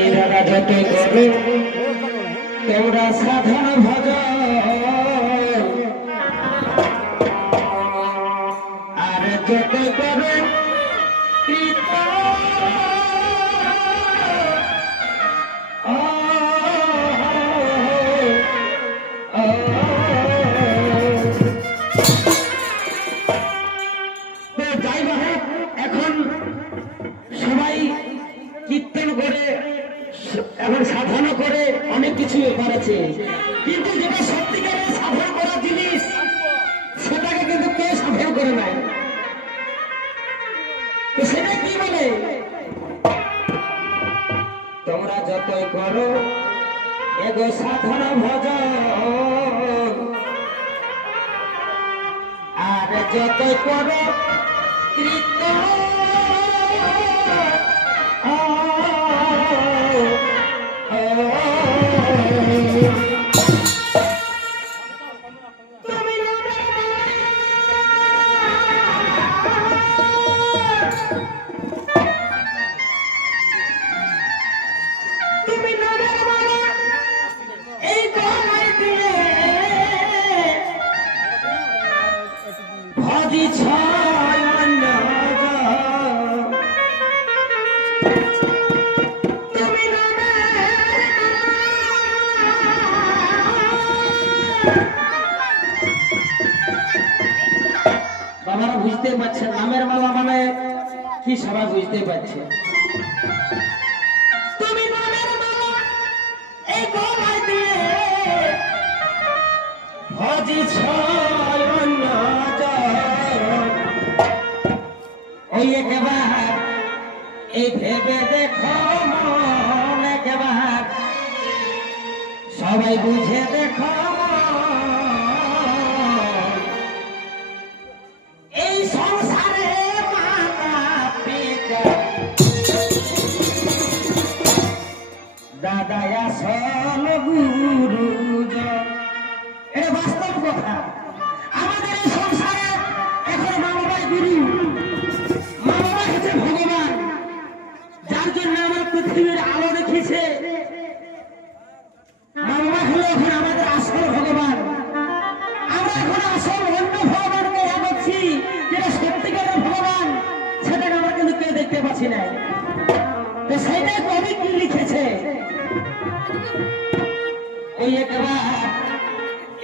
এরা যত করো তোমরা সাধন ভজন আর যত করো এখন সবাই কীর্তন করে এখন সাধন করে অনেক কিছু ব্যাপার আছে, কিন্তু যেটা সত্যিকারের সাধন করা জিনিস সেটাকে কিন্তু কেউ সাধন করে নাই। তো সেটা কি বলে, তোমরা যতই করো এগো সাধন ভজন আর যতই করো কীর্তন বাবারা বুঝতে পারছে নামের মালা মানে কি, সবাই বুঝতে পারছে। তুমি নামের মালা এই গলায় দিয়ে ভজিছ ওই একবার এই ভেবে দেখো মন একবার সবাই বুঝে দেখো এই সংসারে মাতা পিতা দাদা আসল গুরুজন, এটা বাস্তব কথা। আমাদের এই সংসারে এখন মা বাবাই গুরু, মা বাবা হচ্ছে ভগবান, যার জন্য আমরা পৃথিবীর আলো দেখিছে। মা বাবা হলো এখন আমাদের আসল ভগবান। আমরা এখন আসল অন্য ভগবানকে এগোচ্ছি, যেটা সত্যিকারের ভগবান সেটাকে আমরা কিন্তু কেউ দেখতে পাচ্ছি না। তো সেইটাই কবি কি লিখেছে, ওই একবার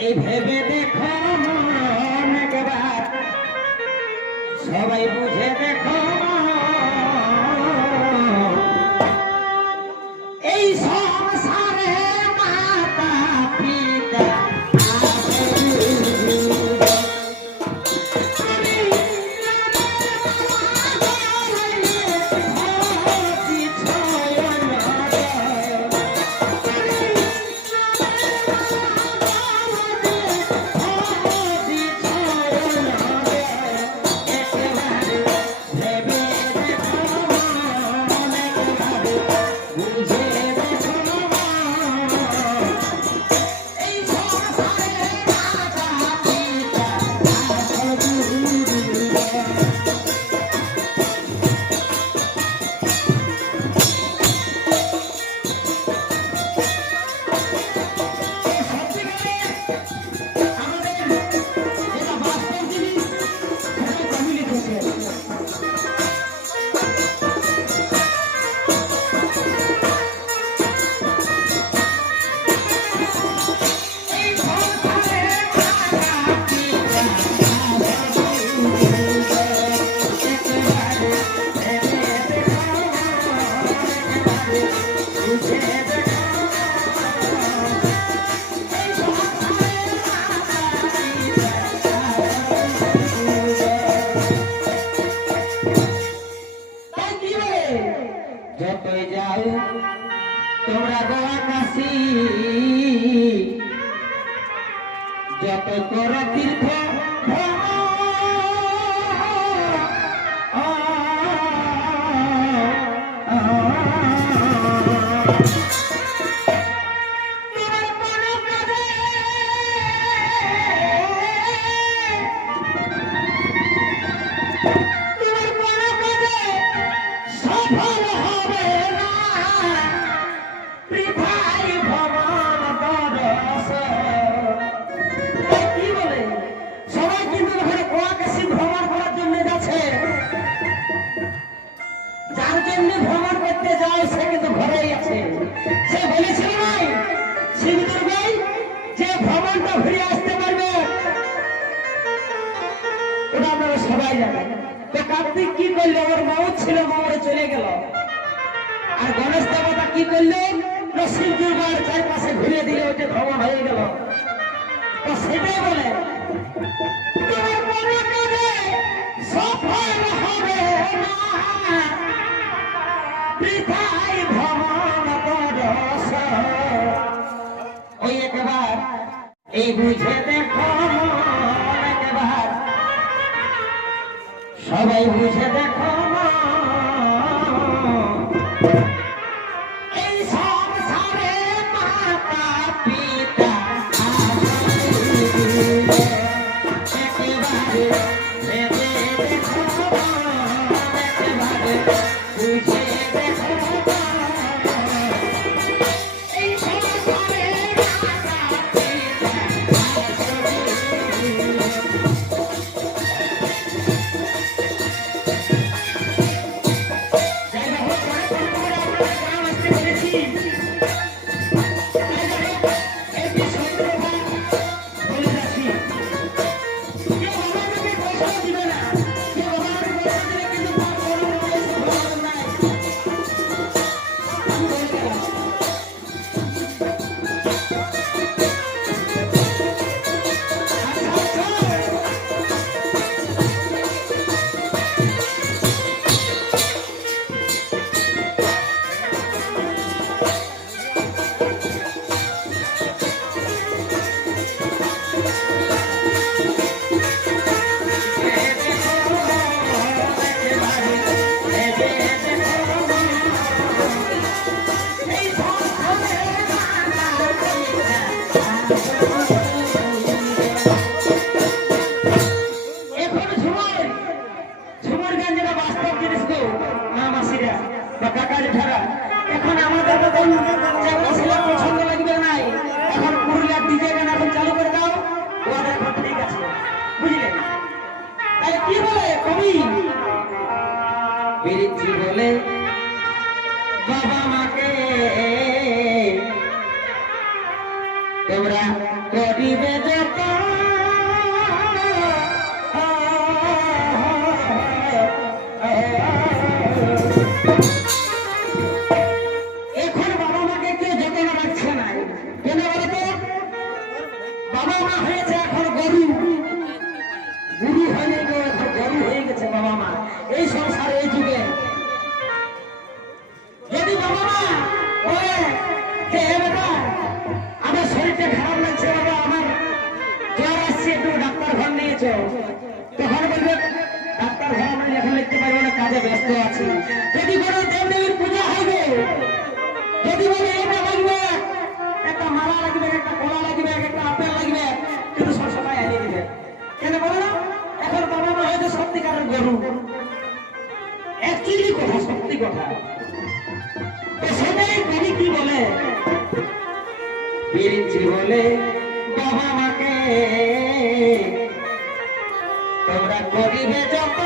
এই ভেবে দেখো মন একবার সবাই বুঝে দেখো এই সংসারে মাতা পিতা যতই যাও তোমরা গোয়া কাশি যত করো তীর্থ বৃথাই ভ্রমণ করস। কি বলে সবাই কিন্তু ওখানে ওয়াকাশি ভ্রমণ করার জন্য যাচ্ছে। যার জন্য ভ্রমণ করতে যায় সে কিন্তু ঘরেই আছে। সে বলেছিল নাই সিন্ধুর ভাই যে ভ্রমণটা ঘুরে আসতে পারবে এটা আপনারা সবাই জানেন। তো কার্তিক কি করলো? ওর মৌত ছিল, মৌরে চলে গেল। আর গণেশ দেবতা কি করলো? সিন্ধুর ভাইয়ের চারপাশে ঘুরে দিলে ওইটা ভ্রমণ হয়ে গেল। তো সেটাই বলে তোমার মনে করে সফল হবে না, বৃথাই ভ্রমণ করস। ওই একবার এই বুঝে দেখো মন, একবার সবাই বুঝে দেখো মন। এই সংসারে মাতা পিতা একেবারে ভেবে দেখো মন, একেবারে বুঝে দেখো মন। এই সংসারে মাতা পিতা এখন আমাদের মতন ছেলে পছন্দ লাগবে নাই। এখন পুরুলিয়ার ডিজে গান এখন চালু করে দাও, ওদের এখন ঠিক আছে, বুঝলে? তাই কি বলে কবি? বিরিঞ্চি বলে বাবা মাকে তোমরা করিবে যত, এখন বাবা মাকে কেউ যত্ন রাখছে না। কেন বলতো? বাবা মা হয়েছে এখন গরু, গুরু হয়ে এখন গরু হয়ে গেছে বাবা মা এই সংসারে, এই যুগে। যদি বাবা মা বলে যে বেটা আমার শরীরটা খারাপ লাগছে, বাবা আমার জ্বর আসছে, একটু ডাক্তার ঘর নিয়েছ, তখন বলবে ডাক্তার ঘর আমি এখন লিখতে পারবো না, কাজে ব্যস্ত আছি। যদি কোনো দেবদেবীর পূজা হবে, যদি বলে এটা লাগবে, একটা মালা লাগবে, একটা কলা লাগবে, একটা আপেল লাগবে, কিন্তু সব সময় এনে দিবে। কেন বলো না? এখন বাবা মা হয়তো সত্যিকারের গরু, অ্যাকচুয়ালি কথা, সত্যি কথা। সেটাই কবি কি বলে? বিরিঞ্চি বলে বাবা মাকে তোমরা করিবে যত,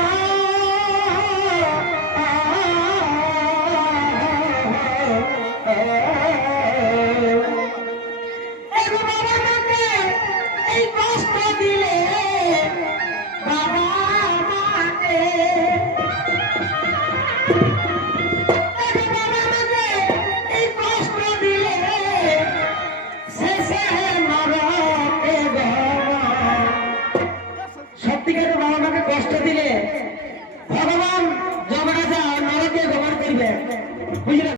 বাবা মাকে এই কষ্ট দিলে, বাবা মাকে এই কষ্ট দিলে শেষে নরকে। সত্যিকারের বাবা মাকে কষ্ট দিলে